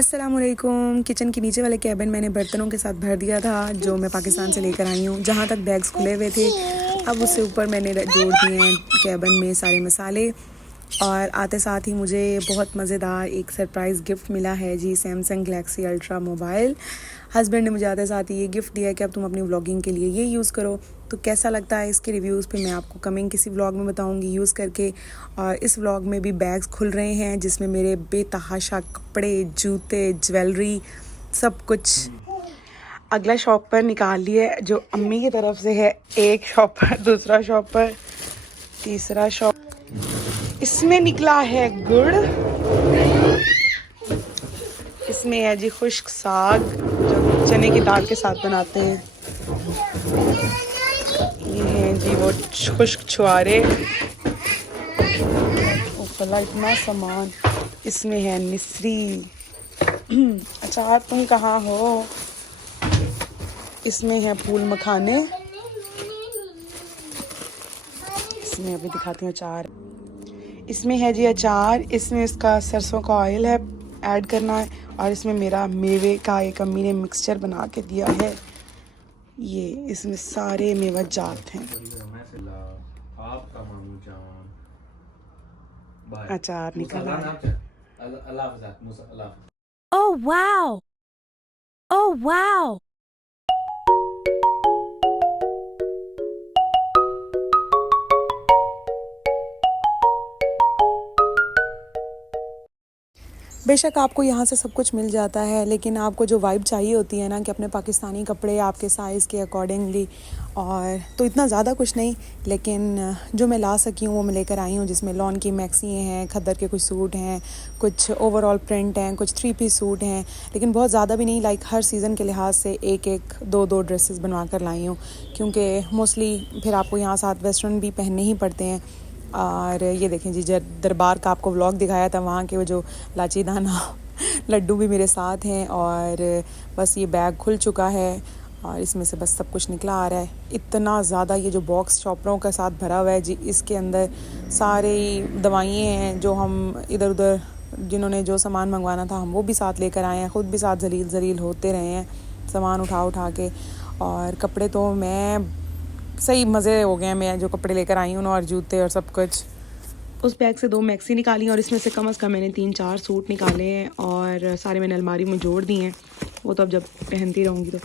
अस्सलामुअलैकुम। किचन के नीचे वाले कैबिन मैंने बर्तनों के साथ भर दिया था जो मैं पाकिस्तान से लेकर आई हूँ। जहाँ तक बैग्स खुले हुए थे अब उससे ऊपर मैंने जोड़ दिए हैं कैबिन में सारे मसाले। और आते साथ ही मुझे बहुत मज़ेदार एक सरप्राइज़ गिफ्ट मिला है जी, Samsung Galaxy Ultra mobile. Husband ने मुझे आते साथ ही ये गिफ्ट दिया कि अब तुम अपनी व्लॉगिंग के लिए ये यूज़ करो। तो कैसा लगता है इसके रिव्यूज़ पे मैं आपको कमिंग किसी व्लॉग में बताऊंगी यूज़ करके। और इस व्लॉग में भी बैग्स खुल रहे हैं जिसमें मेरे बेतहाशा कपड़े, जूते, ज्वेलरी, सब कुछ। अगला शॉप पर निकाल लिए जो अम्मी की तरफ से है, एक शॉप पर, दूसरा शॉप पर, तीसरा शॉप। इसमें निकला है गुड़, इसमें है जी खुश्क साग जो चने की दाल के साथ बनाते हैं। ये हैं जी वो खुश्क छुआरे। ओफला इतना सामान। इसमें है मिश्री। अचार तुम कहाँ हो। इसमें है फूल मखाने। इसमें अभी दिखाती हूँ अचार। इसमें है जी अचार, इसमें इसका सरसों का ऑयल है, ऐड करना है। और इसमें मेरा मेवे का एक अम्मी ने मिक्सचर बना के दिया है। ये इसमें सारे मेवा जात हैं। अचार निकला है। Oh wow! Oh wow! बेशक आपको यहाँ से सब कुछ मिल जाता है, लेकिन आपको जो वाइब चाहिए होती है ना कि अपने पाकिस्तानी कपड़े आपके साइज़ के अकॉर्डिंगली, और तो इतना ज़्यादा कुछ नहीं, लेकिन जो मैं ला सकी हूँ वो मैं लेकर आई हूँ। जिसमें लॉन की मैक्सी हैं, खद्दर के कुछ सूट हैं, कुछ ओवरऑल प्रिंट हैं, कुछ 3 पीस सूट हैं, लेकिन बहुत ज़्यादा भी नहीं। लाइक हर सीज़न के लिहाज से एक एक दो दो ड्रेसेस बनवा कर लाई हूँ, क्योंकि मोस्टली फिर आपको यहाँ साथ वेस्टर्न भी पहनने ही पड़ते हैं। और ये देखें जी, दरबार का आपको व्लॉग दिखाया था, वहाँ के वो जो लाची दाना लड्डू भी मेरे साथ हैं। और बस ये बैग खुल चुका है और इसमें से बस सब कुछ निकला आ रहा है। इतना ज़्यादा ये जो बॉक्स चॉपरों के साथ भरा हुआ है जी, इसके अंदर सारे दवाइयाँ हैं जो हम इधर उधर जिन्होंने जो सामान मंगवाना था हम वो भी साथ लेकर आए हैं। ख़ुद भी साथ जलील होते रहे हैं सामान उठा के। और कपड़े तो मैं सही मज़े हो गए। मैं जो कपड़े लेकर आई हूँ और जूते और सब कुछ। उस बैग से 2 मैक्सी निकाली और इसमें से कम से कम मैंने 3-4 सूट निकाले हैं और सारे मैंने अलमारी में जोड़ दिए हैं। वो तो अब जब पहनती रहूँगी तो।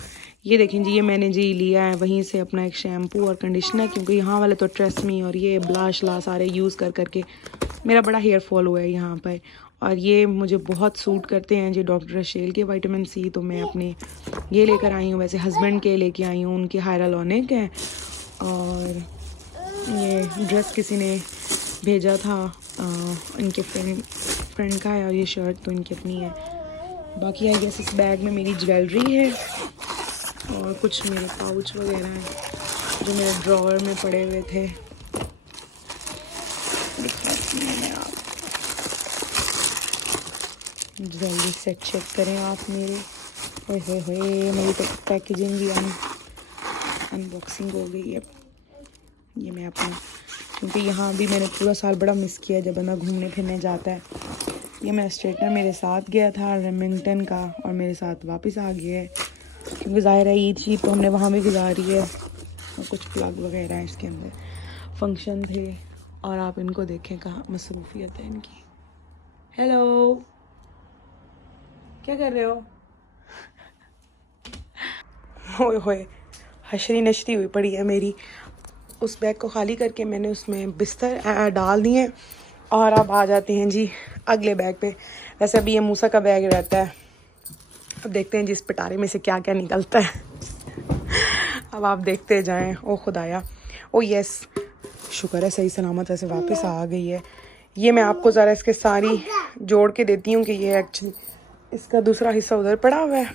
ये देखें जी, ये मैंने जी लिया है वहीं से अपना एक शैम्पू और कंडीशनर, क्योंकि यहाँ वाले तो ट्रेसमी और ये ब्लाश ला सारे यूज़ करके मेरा बड़ा हेयर फॉल हुआ है यहाँ पर। और ये मुझे बहुत सूट करते हैं जी, डॉक्टर रशेल के विटामिन सी। तो मैं अपने ये लेकर आई हूँ। वैसे हस्बैंड के लेके आई हूँ, उनके हायरालॉनिक हैं। और ये ड्रेस किसी ने भेजा था, इनके फ्रेंड का है, और ये शर्ट तो इनकी अपनी है। बाकी आई गेस इस बैग में मेरी ज्वेलरी है और कुछ मेरे पाउच वगैरह हैं जो मेरे ड्रॉअर में पड़े हुए थे। ज्वेलरी सेट चेक करें आप मेरे। ओए मेरी तो पैकेजिंग भी अनबॉक्सिंग हो गई है। ये मैं अपना, क्योंकि यहाँ भी मैंने पूरा साल बड़ा मिस किया जब बंदा घूमने फिरने जाता है। ये मेरा स्ट्रेटनर मेरे साथ गया था रेमिंगटन का और मेरे साथ वापस आ गया है, क्योंकि ज़ाहिर है ईद तो हमने वहाँ भी गुजारी है। और कुछ प्लग वगैरह है इसके अंदर, फंक्शन थे। और आप इनको देखें कहाँ मसरूफियत है इनकी। हेलो, क्या कर रहे हो। होए हशरी नशरी हुई पड़ी है मेरी। उस बैग को खाली करके मैंने उसमें बिस्तर डाल दिए और अब आ जाते हैं जी अगले बैग पे। वैसे अभी ये मूसा का बैग रहता है, अब देखते हैं जी इस पिटारे में से क्या क्या निकलता है। अब आप देखते जाएं। ओ खुदाया, ओ यस, शुक्र है सही सलामत वैसे वापस आ गई है। ये मैं आपको ज़रा इसके सारी जोड़ के देती हूँ कि ये एक्चुअली इसका दूसरा हिस्सा उधर पड़ा हुआ है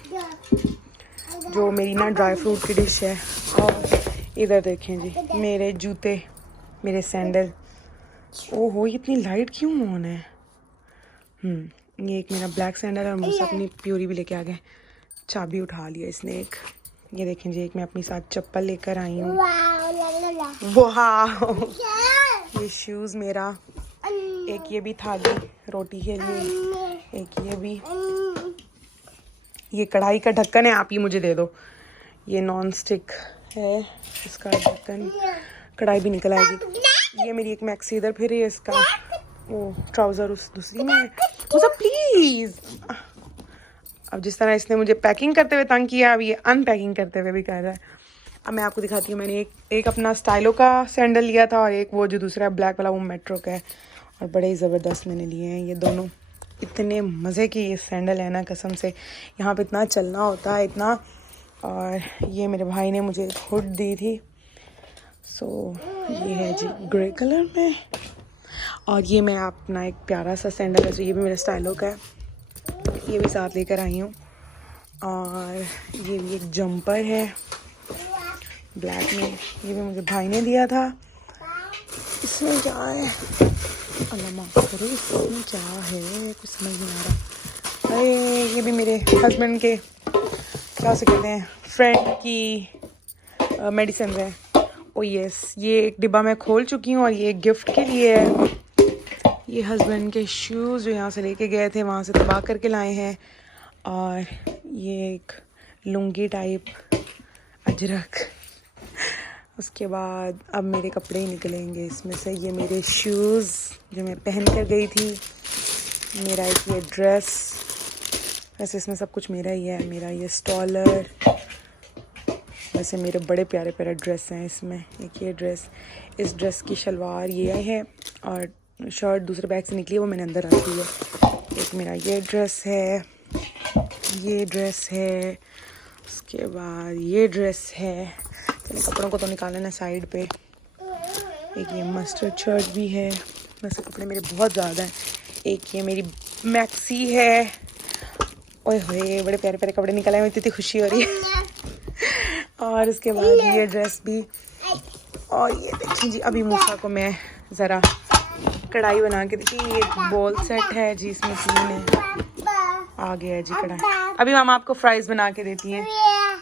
जो मेरी ना ड्राई फ्रूट की डिश है। और इधर देखें जी मेरे जूते, मेरे सैंडल। ओहो, ये इतनी लाइट क्यों ऑन है। ये एक मेरा ब्लैक सैंडल और मुझसे अपनी प्यूरी भी लेके आ गए। चाबी उठा लिया इसने एक। ये देखें जी, एक मैं अपनी साथ चप्पल लेकर आई हूँ। वाह, ये शूज़ मेरा। एक ये भी थाली रोटी के लिए, एक ये भी। ये कढ़ाई का ढक्कन है, आप ये मुझे दे दो। ये नॉन स्टिक है, इसका ढक्कन, कढ़ाई भी निकल आएगी। ये मेरी एक मैक्सी इधर फिर है, इसका वो ट्राउज़र उस दूसरी में है। मुझे प्लीज़, अब जिस तरह इसने मुझे पैकिंग करते हुए तंग किया, अब ये अनपैकिंग करते हुए भी कर रहा है। अब मैं आपको दिखाती हूँ, मैंने एक अपना स्टाइलो का सैंडल लिया था और एक वो जो दूसरा है ब्लैक वाला, वो मेट्रो का है, और बड़े ही ज़बरदस्त मैंने लिए हैं ये दोनों। इतने मज़े की ये सैंडल है ना, कसम से। यहाँ पे इतना चलना होता है इतना। और ये मेरे भाई ने मुझे हुड दी थी, सो ये है जी ग्रे कलर में। और ये मैं अपना एक प्यारा सा सैंडल है, जो ये भी मेरे स्टाइलो का है, ये भी साथ लेकर आई हूँ। और ये भी एक जंपर है ब्लैक में, ये भी मुझे भाई ने दिया था। इसमें क्या है, अल्लाह माफ़ करो, इसमें क्या है कुछ समझ नहीं आ रहा। अरे ये भी मेरे हस्बैंड के क्या से कहते हैं, फ्रेंड की मेडिसिन है। ओ यस, ये एक डिब्बा मैं खोल चुकी हूँ और ये गिफ्ट के लिए है। ये हस्बैंड के शूज़ जो यहाँ से लेके गए थे, वहाँ से तबाह करके लाए हैं। और ये एक लुंगी टाइप अजरक। उसके बाद अब मेरे कपड़े ही निकलेंगे इसमें से। ये मेरे शूज़ जो मैं पहन कर गई थी, मेरा एक ये ड्रेस, वैसे इसमें सब कुछ मेरा ही है, मेरा ये स्टॉलर, वैसे मेरे बड़े प्यारे प्यारे ड्रेस हैं इसमें। एक ये ड्रेस, इस ड्रेस की शलवार ये है और शर्ट दूसरे बैग से निकली है, वो मैंने अंदर रखी है। एक मेरा ये ड्रेस है, ये ड्रेस है, उसके बाद ये ड्रेस है। चलिए कपड़ों को तो निकाल लेना साइड पे। एक ये मस्टर्ड शर्ट भी है, वैसे कपड़े मेरे बहुत ज़्यादा हैं। एक ये मेरी मैक्सी है, ओए होए बड़े प्यारे प्यारे कपड़े निकले हैं, इतनी खुशी हो रही है। और उसके बाद ये ड्रेस भी। और ये देखिए जी, अभी मूसा को मैं ज़रा कढ़ाई बना के देखिए, ये बॉल सेट है जी, इसमें 3 है, आ गया है जी कढ़ाई। अभी हम आपको फ्राइज़ बना के देती हैं।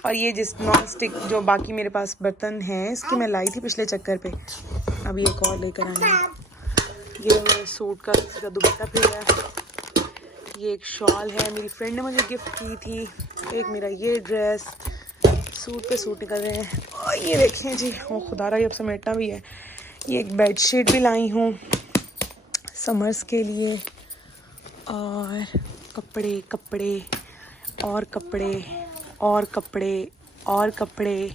और ये जिस नॉन स्टिक जो बाकी मेरे पास बर्तन हैं, इसकी मैं लाई थी पिछले चक्कर पे, अभी एक और लेकर आई हूँ। ये मेरे सूट का दुपट्टा फिर है, ये एक शॉल है, मेरी फ्रेंड ने मुझे गिफ्ट की थी। एक मेरा ये ड्रेस, सूट पे सूट निकल रहे हैं। और ये देखें जी, वो खुदारा ही अब समेटना भी है। ये एक बेड शीट भी लाई हूँ समर्स के लिए। और कपड़े कपड़े और कपड़े और कपड़े और कपड़े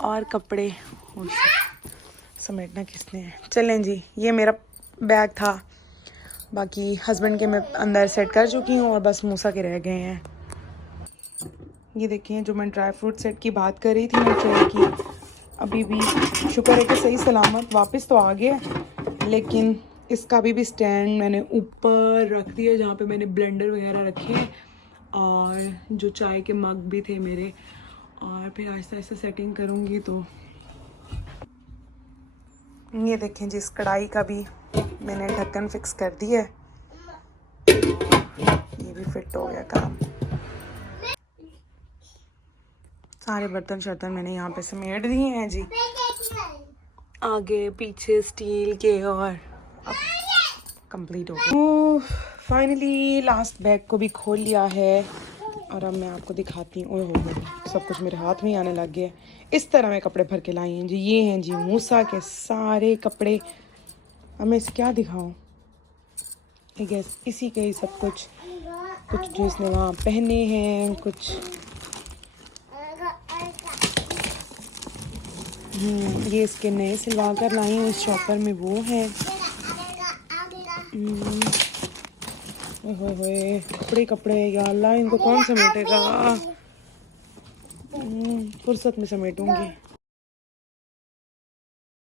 और कपड़े, समेटना किसने है। चलें जी, ये मेरा बैग था, बाकी हस्बैंड के मैं अंदर सेट कर चुकी हूँ और बस मूसा के रह गए हैं। ये देखिए, जो मैं ड्राई फ्रूट सेट की बात कर रही थी मैं ट्रे की, अभी भी शुक्र है कि सही सलामत वापस तो आ गया, लेकिन इसका अभी भी स्टैंड मैंने ऊपर रख दिया जहाँ पे मैंने ब्लेंडर वगैरह रखे हैं, और जो चाय के मग भी थे मेरे। और फिर आहिस्ता आहिस्ता सेटिंग करूँगी। तो ये देखें जिस कढ़ाई का भी मैंने ढक्कन फिक्स कर दिया है, ये भी फिट हो गया काम। सारे बर्तन शर्तन मैंने यहाँ पे समेट दिए हैं जी, आगे पीछे स्टील के, और अब कंप्लीट हो गया। फाइनली लास्ट बैग को भी खोल लिया है और अब मैं आपको दिखाती हूँ। ओह हो, सब कुछ मेरे हाथ में ही आने लग गया। इस तरह मैं कपड़े भर के लाई हैं जी। ये हैं जी मूसा के सारे कपड़े। अब मैं इसे क्या दिखाऊँ, गैस इसी के ही सब कुछ, कुछ जो इसने वहाँ पहने हैं, कुछ ये इसके नए सिलवा कर लाई हूँ इस शॉपर में, वो है। ओए कपड़े कपड़े, या अल्लाह इनको कौन समेटेगा। फुर्सत में समेटूंगी।